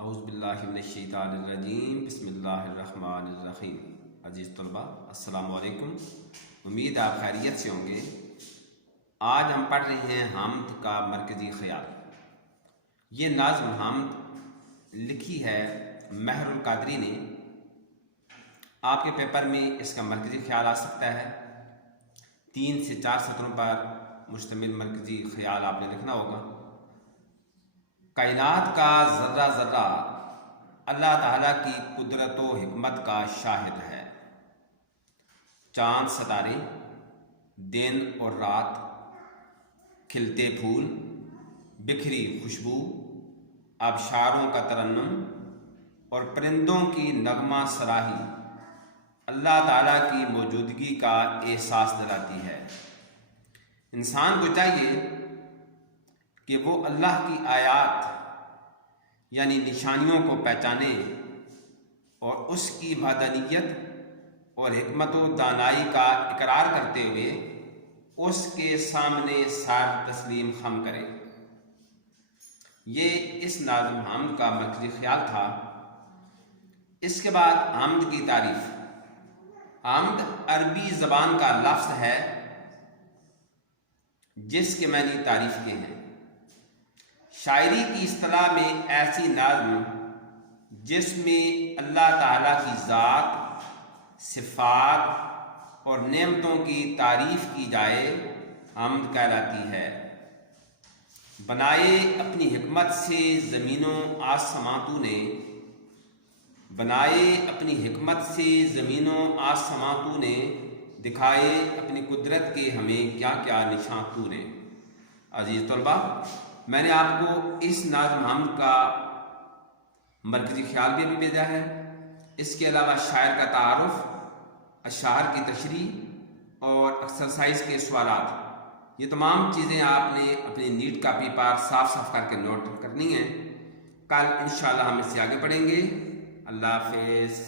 औज़ुबिल्लाहिमिनश्शैतानिर्रजीम बिस्मिल्लाहिर्रहमानिर्रहीम। अजीज़ तलबा अस्सलामु अलैकुम। उम्मीद आप खैरियत से होंगे। आज हम पढ़ रहे हैं हामद का मरकज़ी ख़याल। ये नाज़्म हामद लिखी है महरुल कादरी ने। आपके पेपर में इसका मरकज़ी ख़याल आ सकता है। 3 से 4 सत्रों पर मुश्तमिल मरकज़ी ख़याल आपने लिखना होगा। कायनात का ज़र्रा ज़र्रा अल्लाह ताला की कुदरत व हिकमत का शाहिद है। चाँद सितारे, दिन और रात, खिलते फूल, बिखरी खुशबू, आबशारों का तरन्नुम और परिंदों की नगमा सराही अल्लाह ताला की मौजूदगी का एहसास दिलाती है। इंसान को चाहिए कि वो अल्लाह की आयात यानी निशानियों को पहचाने और उसकी वहदानियत और हिकमत व दानाई का इकरार करते हुए उसके सामने सार तस्लीम खम करे। ये इस नाज़्म हामद का मरकज़ी ख़याल था। इसके बाद हामद की तारीफ़। हामद अरबी ज़बान का लफ्ज़ है जिसके मानी तारीफ़ के हैं। शायरी की इस्तिलाह में ऐसी नाज़्म जिसमें अल्लाह ताला की ज़ात, सिफ़ात और नेमतों की तारीफ़ की जाए हामद कहलाती है। बनाए अपनी हिकमत से ज़मीनों आसमां तूने, बनाए अपनी हिकमत से ज़मीनों आसमां तूने, दिखाए अपनी कुदरत के हमें क्या क्या निशान तूने। अजीज़ तलबा, मैंने आपको इस नाज़्म हामद का मरकज़ी ख़याल भी भेजा है। इसके अलावा शायर का तारुफ़, अशार की तशरीह और एक्सरसाइज के सवालात, ये तमाम चीज़ें आपने अपनी नीट कापी पर साफ साफ करके नोट करनी है। कल इंशाअल्लाह हम इससे आगे पढ़ेंगे। अल्लाह हाफ़िज़।